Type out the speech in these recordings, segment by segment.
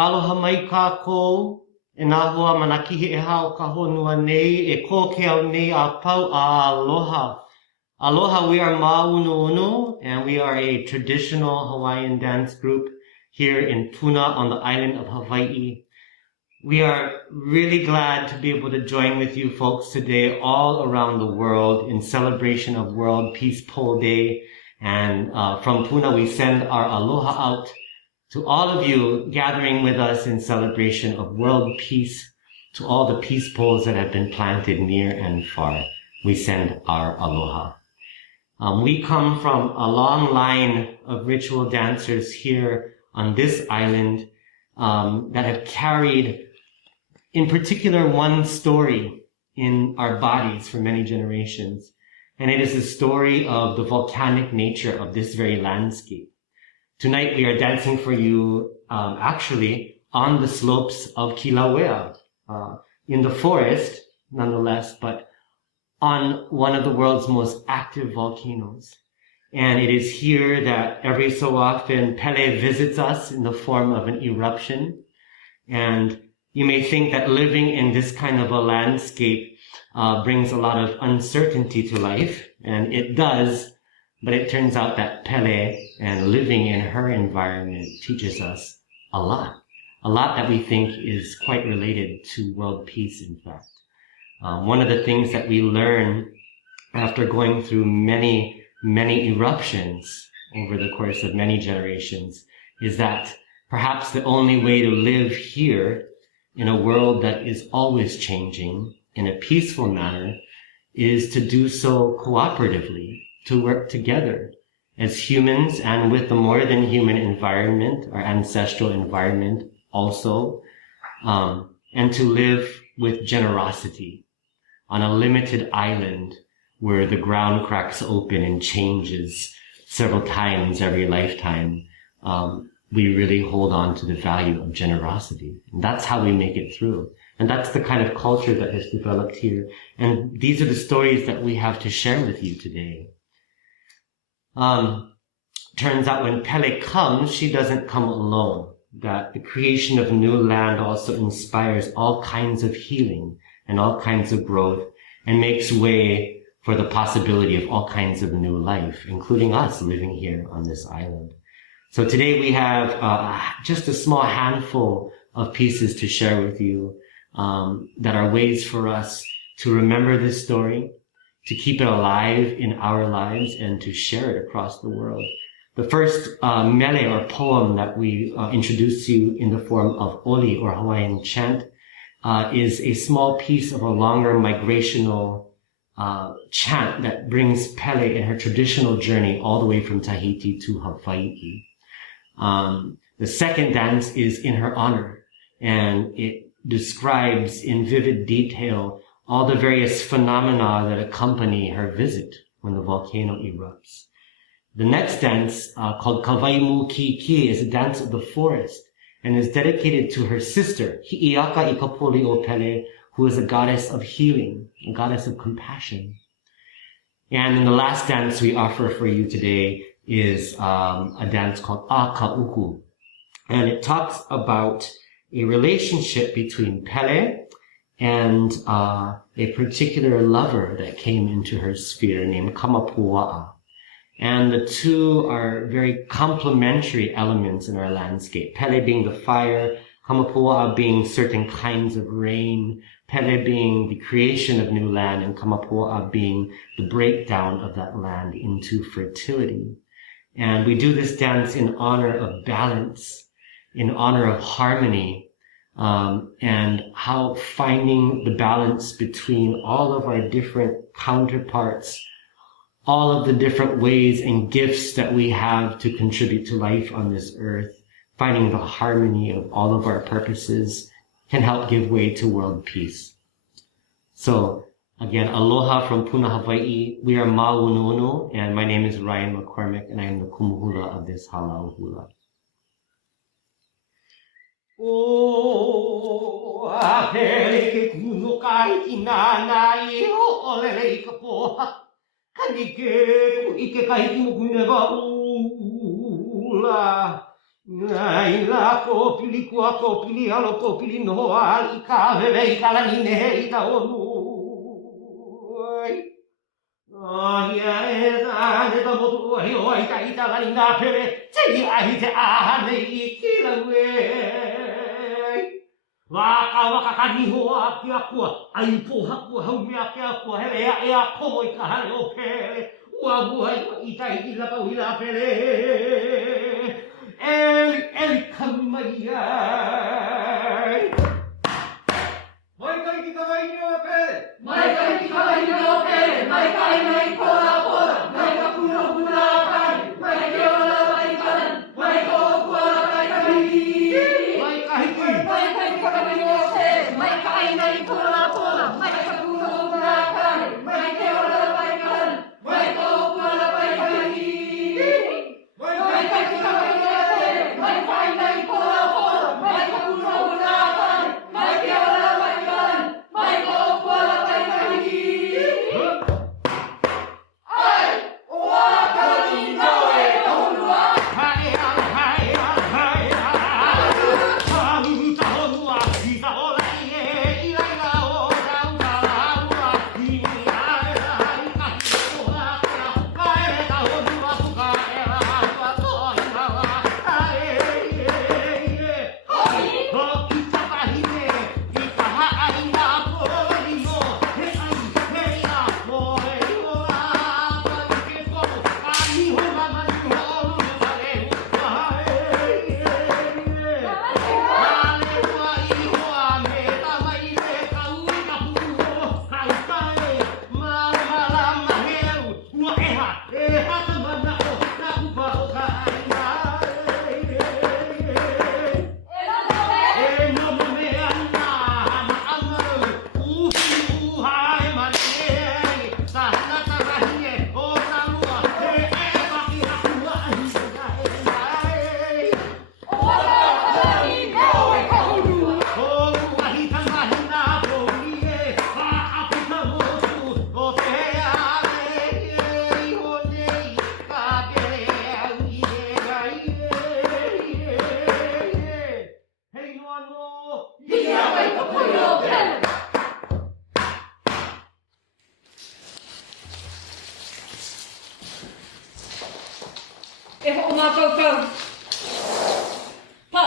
Aloha mai kākou, e nāhua manakihi e hao ka honua nei, e kōkeo nei a pau a aloha. Aloha, we are Maluhia, and we are a traditional Hawaiian dance group here in Puna on the island of Hawaii. We are really glad to be able to join with you folks today all around the world in celebration of World Peace Pole Day. And from Puna, we send our aloha out to all of you gathering with us in celebration of world peace, to all the peace poles that have been planted near and far. We send our aloha. We come from a long line of ritual dancers here on this island that have carried, in particular, one story in our bodies for many generations. And it is the story of the volcanic nature of this very landscape. Tonight we are dancing for you actually on the slopes of Kilauea, in the forest nonetheless, but on one of the world's most active volcanoes. And it is here that every so often Pele visits us in the form of an eruption. And you may think that living in this kind of a landscape brings a lot of uncertainty to life, and it does, but it turns out that Pele and living in her environment teaches us a lot that we think is quite related to world peace, in fact. One of the things that we learn after going through many, many eruptions over the course of many generations is that perhaps the only way to live here in a world that is always changing in a peaceful manner is to do so cooperatively, to work together as humans and with the more than human environment, our ancestral environment also, and to live with generosity on a limited island where the ground cracks open and changes several times every lifetime. We really hold on to the value of generosity. And that's how we make it through. And that's the kind of culture that has developed here. And these are the stories that we have to share with you today. Turns out when Pele comes, she doesn't come alone. That the creation of new land also inspires all kinds of healing and all kinds of growth and makes way for the possibility of all kinds of new life, including us living here on this island. So today we have just a small handful of pieces to share with you that are ways for us to remember this story, to keep it alive in our lives, and to share it across the world. The first mele or poem that we introduce to you in the form of oli or Hawaiian chant is a small piece of a longer migrational chant that brings Pele in her traditional journey all the way from Tahiti to Hawaii. The second dance is in her honor, and it describes in vivid detail all the various phenomena that accompany her visit when the volcano erupts. The next dance, called Kawaimu Ki Ki, is a dance of the forest and is dedicated to her sister, Hi'iaka Ikapoli o Pele, who is a goddess of healing, a goddess of compassion. And in the last dance we offer for you today is a dance called Akauku. And it talks about a relationship between Pele and a particular lover that came into her sphere named Kamapua'a. And the two are very complementary elements in our landscape. Pele being the fire, Kamapua'a being certain kinds of rain, Pele being the creation of new land, and Kamapua'a being the breakdown of that land into fertility. And we do this dance in honor of balance, in honor of harmony, and how finding the balance between all of our different counterparts, all of the different ways and gifts that we have to contribute to life on this earth, finding the harmony of all of our purposes can help give way to world peace. So again, aloha from Puna, Hawaii. We are Maluhia, and my name is Ryan McCormick, and I am the kumuhula of this halau hula. O apele ke kuno kai inana I o olele ka poha kanike ku ike kai ki mo kuneva ula Ai la ko pili kua ko pili alo ko pili no ali ka veve I kala ni ne ita onu. Ai ai da ne da motu ai o ai ka ita la ni na pere. Te ai te a ne I kila we. Waka ka ni ho a kia kua. Ai po haku hau mea kia kua hele ea komo I ka hale o pere. Ua bua ita I la pau I la pere. Eli kamaiai. Mai kai ki kawai ni o pere. Mai kai ki kawai ni o pere. Mai kai mai pora pora. Mai ka pura pura kai. Mai ke ola mai kanan. Mai ko kua kai kai. Mai kai ki. Mai kai ki kawai ni o pere. Mai kai mai pora pora. Mai ka pura pura kai. Mai ke ola mai kanan. Mai ko kua kai kai. Mai kai ki kawai ni o pere. Mai kai mai pora pora. Mai ka pura pura kai. Mai ke ola mai kanan. Mai ko kua kai kai. Ai, oa kani nawe honua. Hai hai hai hai. Hamuta honua. Ita ola ie. Ila ila o rauta laua. Ini ai ai kahi ola kea. Kai ta honua puka era haua toi mawa. Ai hoi. Ho kita kahine. Ika haai na pori no. He ai he ia. Moe ola. Kai ke komo. Ani hula mani holu salehu. Ai Hale hua I hua me tamai me kaui ka puo. Kai kai. Mala maheu. Ua eha. Eha tamana o. Na upa o ka aina. E nomo me ana. Hama amaru. Uhi uhai manei. Tahana tarahie. O talua. E baki hakua ahi. E ho o mātou kau. Pa.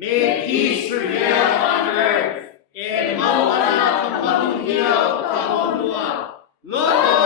May peace prevail on earth. E Maluhia, Maluhia, Honua. Lord